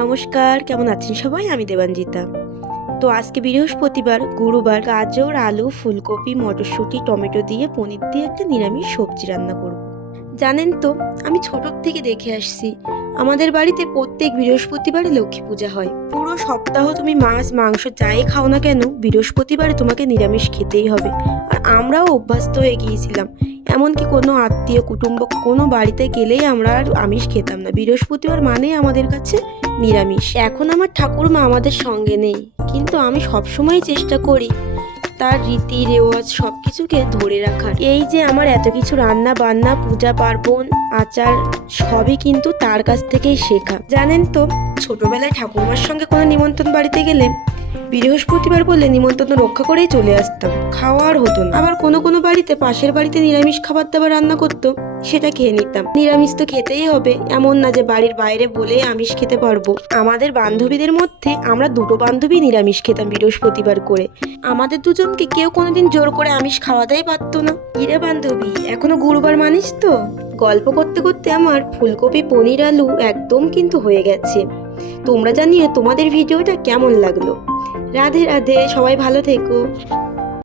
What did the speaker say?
নমস্কার, কেমন আছেন সবাই? আমি দেবাঞ্জিতা। তো আজকে বৃহস্পতিবার, গুরুবার, গাজর, আলু, ফুলকপি, মটরশুঁটি, টমেটো দিয়ে পনির দিয়ে একটা নিরামিষ সবজি রান্না করব। জানেন তো, আমি ছোটোর থেকে দেখে আসছি আমাদের বাড়িতে প্রত্যেক বৃহস্পতিবারে লক্ষ্মী পূজা হয়। পুরো সপ্তাহ তুমি মাছ মাংস যাই খাও না কেন, বৃহস্পতিবারে তোমাকে নিরামিষ খেতেই হবে। আর আমরাও অভ্যস্ত হয়ে গিয়েছিলাম। এমনকি কোনো আত্মীয় কুটুম্ব কোনো বাড়িতে গেলেই আমরা আর আমিষ খেতাম না। বৃহস্পতিবার মানেই আমাদের কাছে নিরামিষ। এখন আমার ঠাকুরমা আমাদের সঙ্গে নেই, কিন্তু আমি সবসময় চেষ্টা করি তার রীতি রেওয়াজ সব কিছুকে ধরে রাখার। এই যে আমার এত কিছু রান্না বান্না, পূজা পার্বণ, আচার সবই কিন্তু তার কাছ থেকেই শেখা। জানেন তো, ছোটবেলায় ঠাকুরমার সঙ্গে কোনো নিমন্ত্রণ বাড়িতে গেলে বৃহস্পতিবার বলে নিমন্ত্রণ রক্ষা করেই চলে আসতাম, খাওয়া আর হতো না। আবার কোনো কোনো বাড়িতে পাশের বাড়িতে নিরামিষ খাবার দাবার রান্না করতো, সেটা খেয়ে নিতাম। নিরামিষ তো খেতেই হবে, এমন না যে বাড়ির বাইরে বলে আমিষ খেতে পারবো। আমাদের বান্ধবীদের মধ্যে আমরা দুটো বান্ধবী নিরামিষ খেতাম বৃহস্পতিবার করে। আমাদের দুজনকে কেউ কোনোদিন জোর করে আমিষ খাওয়াতেই পারতো না। ইরে বান্ধবী, এখনো গুরুবার মানিস তো? গল্প করতে করতে আমার ফুলকপি পনির আলু একদম কিন্তু হয়ে গেছে। তোমরা জানিও তোমাদের ভিডিওটা কেমন লাগলো। রাধে রাধে, সবাই ভালো থেকো।